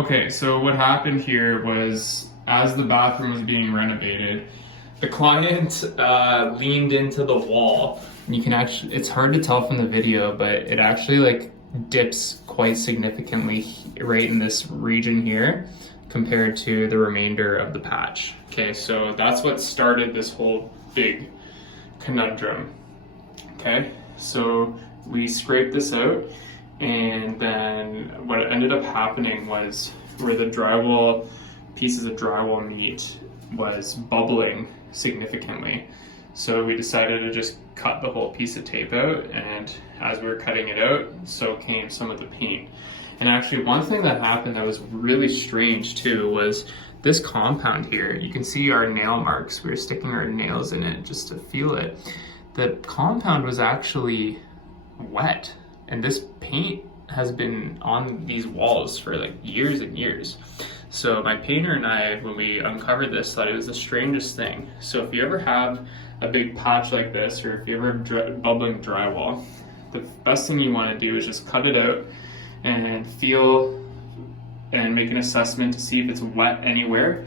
Okay, so what happened here was as the bathroom was being renovated, the client leaned into the wall. And you can actually, it's hard to tell from the video, but it actually like dips quite significantly right in this region here compared to the remainder of the patch. Okay, so that's what started this whole big conundrum. Okay, so we scraped this out, and then what ended up happening was where the drywall, pieces of drywall meet was bubbling significantly. So we decided to just cut the whole piece of tape out, and as we were cutting it out, so came some of the paint. And actually one thing that happened that was really strange too was this compound here. You can see our nail marks. We were sticking our nails in it just to feel it. The compound was actually wet, and this paint has been on these walls for like years and years. So my painter and I, when we uncovered this, thought it was the strangest thing. So if you ever have a big patch like this, or if you ever have bubbling drywall, the best thing you want to do is just cut it out and feel and make an assessment to see if it's wet anywhere.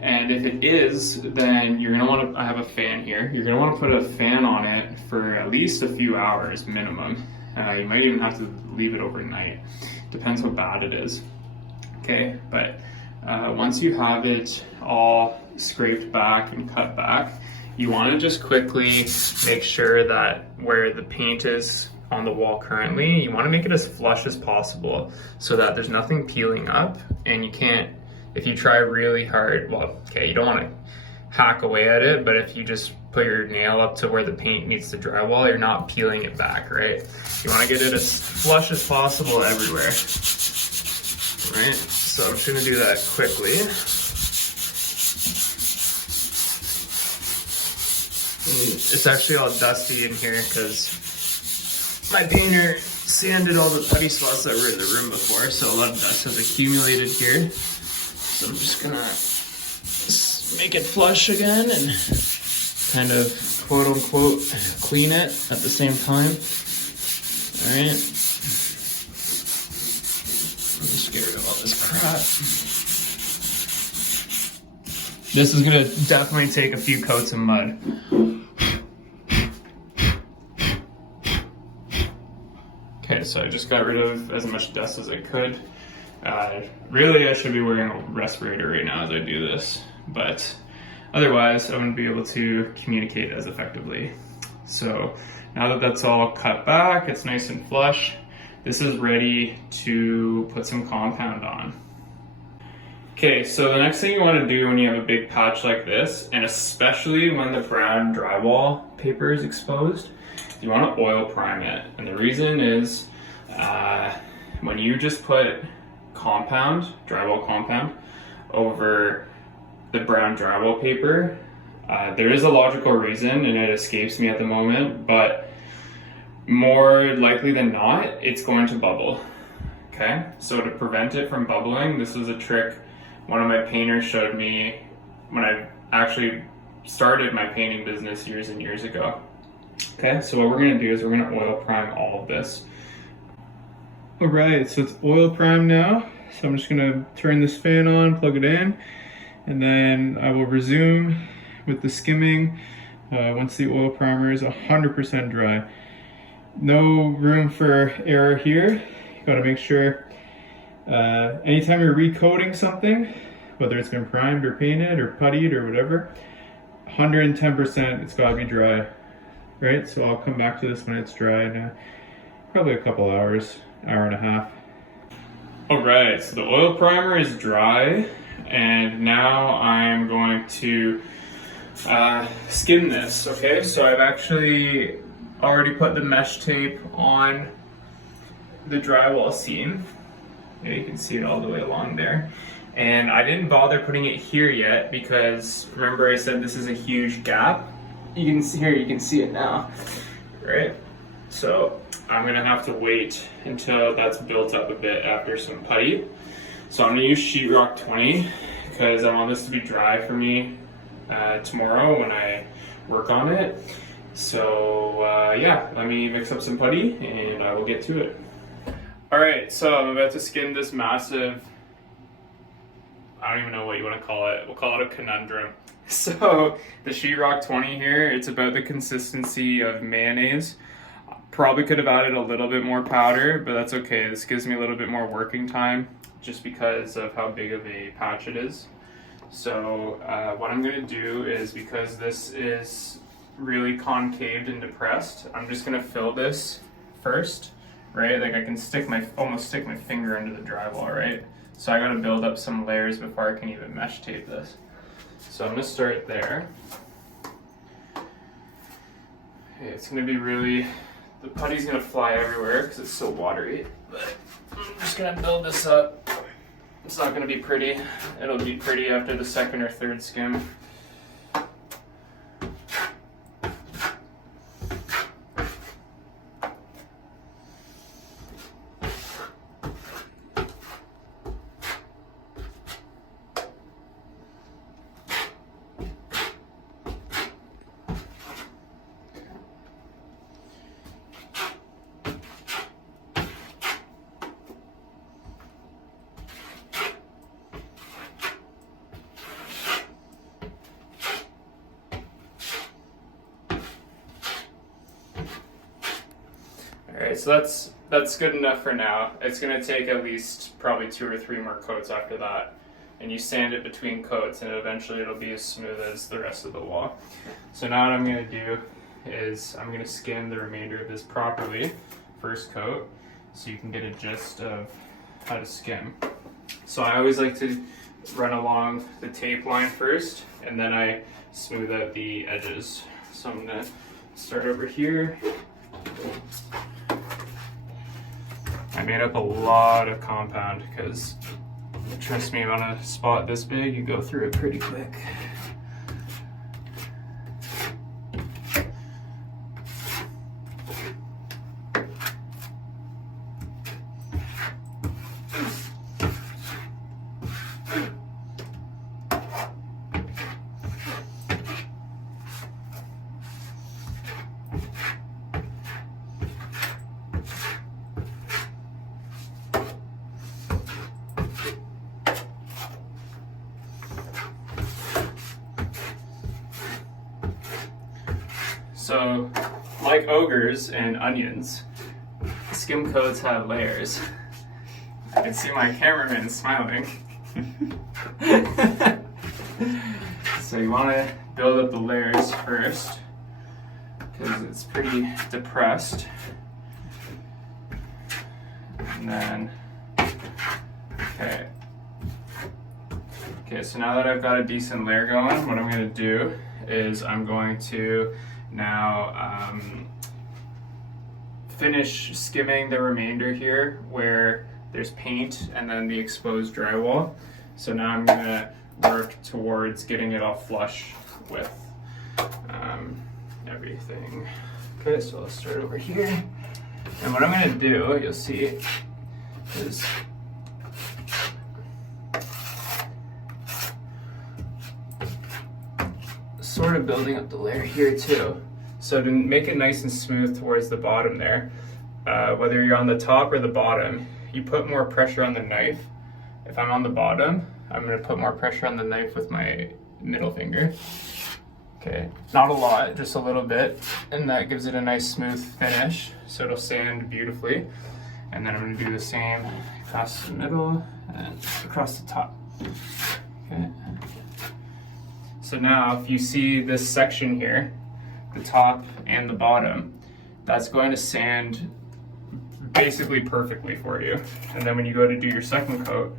And if it is, then you're gonna want to, I have a fan here, you're gonna want to put a fan on it for at least a few hours minimum. You might even have to leave it overnight. Depends how bad it is. Okay, but once you have it all scraped back and cut back, you want to just quickly make sure that where the paint is on the wall currently, you want to make it as flush as possible so that there's nothing peeling up, and you can't, if you try really hard, well, okay, you don't want to hack away at it, but if you just put your nail up to where the paint meets the drywall, you're not peeling it back, right? You want to get it as flush as possible everywhere, right? So I'm just going to do that quickly. It's actually all dusty in here because my painter sanded all the putty spots that were in the room before, so a lot of dust has accumulated here. So I'm just gonna make it flush again and kind of quote unquote clean it at the same time. All right. Just get rid of all this crap. This is gonna definitely take a few coats of mud. Okay, so I just got rid of as much dust as I could. Really, I should be wearing a respirator right now as I do this, but otherwise I wouldn't be able to communicate as effectively. So now that that's all cut back, it's nice and flush, this is ready to put some compound on. Okay, so the next thing you want to do when you have a big patch like this, and especially when the brown drywall paper is exposed, you want to oil prime it. And the reason is when you just put compound, drywall compound, over the brown drywall paper, there is a logical reason and it escapes me at the moment, but more likely than not, it's going to bubble. Okay, so to prevent it from bubbling, this is a trick one of my painters showed me when I actually started my painting business years and years ago. Okay, so what we're gonna do is we're gonna oil prime all of this. All right, so it's oil prime now. So I'm just gonna turn this fan on, plug it in, and then I will resume with the skimming once the oil primer is 100% dry. No room for error here. You gotta make sure anytime you're recoating something, whether it's been primed or painted or puttied or whatever, 110% it's gotta be dry. Right, so I'll come back to this when it's dry in probably a couple hours, hour and a half. All right, so the oil primer is dry, and now I'm going to skim this, okay? So I've actually already put the mesh tape on the drywall seam. Yeah, you can see it all the way along there. And I didn't bother putting it here yet because remember I said this is a huge gap? You can see here, you can see it now, right? So I'm gonna have to wait until that's built up a bit after some putty. So I'm gonna use sheetrock 20 because I want this to be dry for me tomorrow when I work on it. So yeah, let me mix up some putty and I will get to it. All right, so I'm about to skim this massive I don't even know what you want to call it. We'll call it a conundrum. So the sheetrock 20 here, it's about the consistency of mayonnaise. Probably could have added a little bit more powder, but that's okay. This gives me a little bit more working time just because of how big of a patch it is. So what I'm gonna do is, because this is really concaved and depressed, I'm just gonna fill this first, right? Like I can almost stick my finger into the drywall, right? So I gotta build up some layers before I can even mesh tape this. So I'm gonna start there. Okay, it's gonna be really, the putty's gonna fly everywhere because it's so watery, but I'm just gonna build this up. It's not gonna be pretty. It'll be pretty after the second or third skim. Alright, so that's good enough for now. It's going to take at least probably 2 or 3 more coats after that. And you sand it between coats and eventually it'll be as smooth as the rest of the wall. So now what I'm going to do is I'm going to skim the remainder of this properly, first coat, so you can get a gist of how to skim. So I always like to run along the tape line first and then I smooth out the edges. So I'm going to start over here. I made up a lot of compound because, trust me, on a spot this big, you go through it pretty quick. So, like ogres and onions, skim coats have layers. I can see my cameraman smiling. So you want to build up the layers first, because it's pretty depressed. And then, okay, so now that I've got a decent layer going, what I'm going to do is I'm going to now finish skimming the remainder here where there's paint and then the exposed drywall. So now I'm going to work towards getting it all flush with everything. Okay, so I'll start over here. And what I'm going to do, you'll see, is sort of building up the layer here too. So to make it nice and smooth towards the bottom there, whether you're on the top or the bottom, you put more pressure on the knife. If I'm on the bottom, I'm going to put more pressure on the knife with my middle finger. Okay, not a lot, just a little bit, and that gives it a nice smooth finish, so it'll sand beautifully. And then I'm going to do the same across the middle and across the top. Okay. So now if you see this section here, the top and the bottom, that's going to sand basically perfectly for you. And then when you go to do your second coat,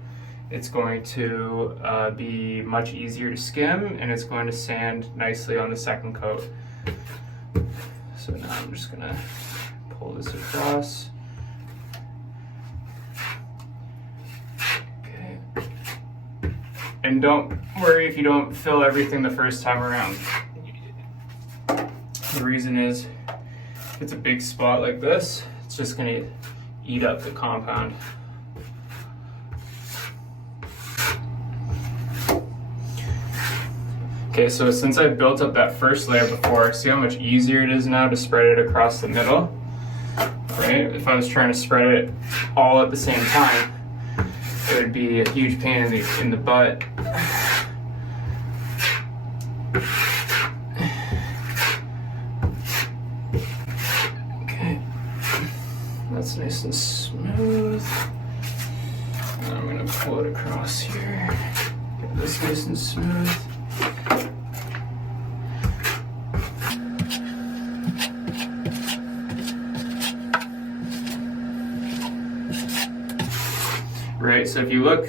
it's going to be much easier to skim and it's going to sand nicely on the second coat. So now I'm just gonna pull this across. Okay. And don't worry if you don't fill everything the first time around. The reason is, if it's a big spot like this, it's just gonna eat up the compound. Okay, so since I've built up that first layer before, see how much easier it is now to spread it across the middle, right? If I was trying to spread it all at the same time, it would be a huge pain in the butt. Okay, that's nice and smooth. And I'm gonna pull it across here. Get this nice and smooth. Right, so if you look,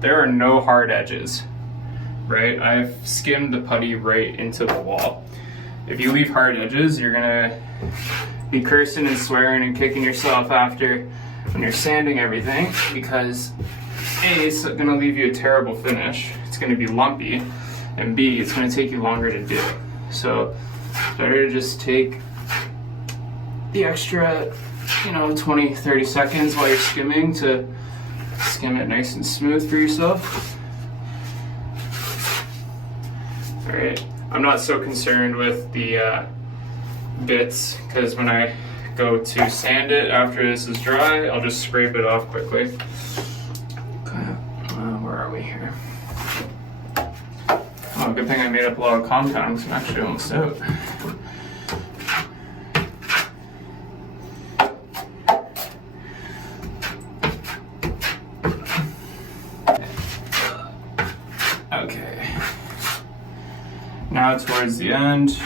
there are no hard edges, right? I've skimmed the putty right into the wall. If you leave hard edges, you're gonna be cursing and swearing and kicking yourself after when you're sanding everything, because A, it's gonna leave you a terrible finish. It's gonna be lumpy, and B, it's gonna take you longer to do. So it's better to just take the extra, 20, 30 seconds while you're skimming to skim it nice and smooth for yourself. All right, I'm not so concerned with the bits, because when I go to sand it after this is dry, I'll just scrape it off quickly. Okay, where are we here? Oh, good thing I made up a lot of compounds. I'm actually almost out. Okay, now towards the end.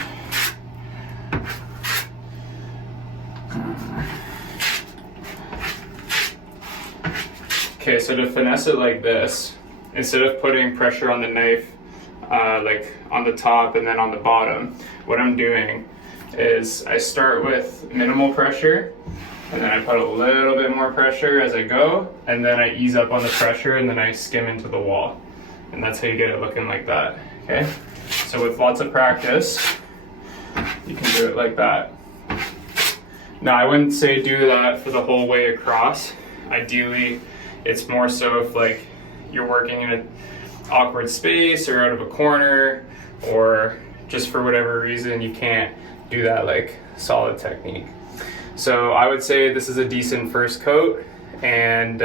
Okay, so to finesse it like this, instead of putting pressure on the knife like on the top and then on the bottom, what I'm doing is I start with minimal pressure, and then I put a little bit more pressure as I go, and then I ease up on the pressure, and then I skim into the wall. And that's how you get it looking like that, okay? So with lots of practice, you can do it like that. Now, I wouldn't say do that for the whole way across. Ideally, it's more so if like you're working in an awkward space or out of a corner, or just for whatever reason you can't do that like solid technique. So I would say this is a decent first coat, and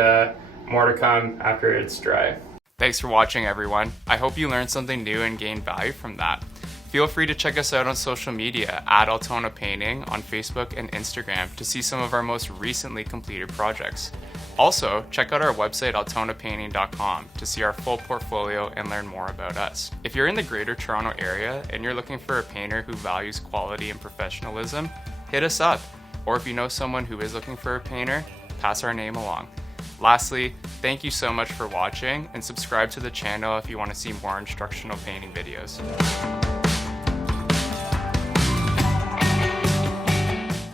more to come after it's dry. Thanks for watching, everyone. I hope you learned something new and gained value from that. Feel free to check us out on social media at Altona Painting on Facebook and Instagram to see some of our most recently completed projects. Also, check out our website altonapainting.com to see our full portfolio and learn more about us. If you're in the Greater Toronto area and you're looking for a painter who values quality and professionalism, hit us up. Or if you know someone who is looking for a painter, pass our name along. Lastly, thank you so much for watching, and subscribe to the channel if you want to see more instructional painting videos.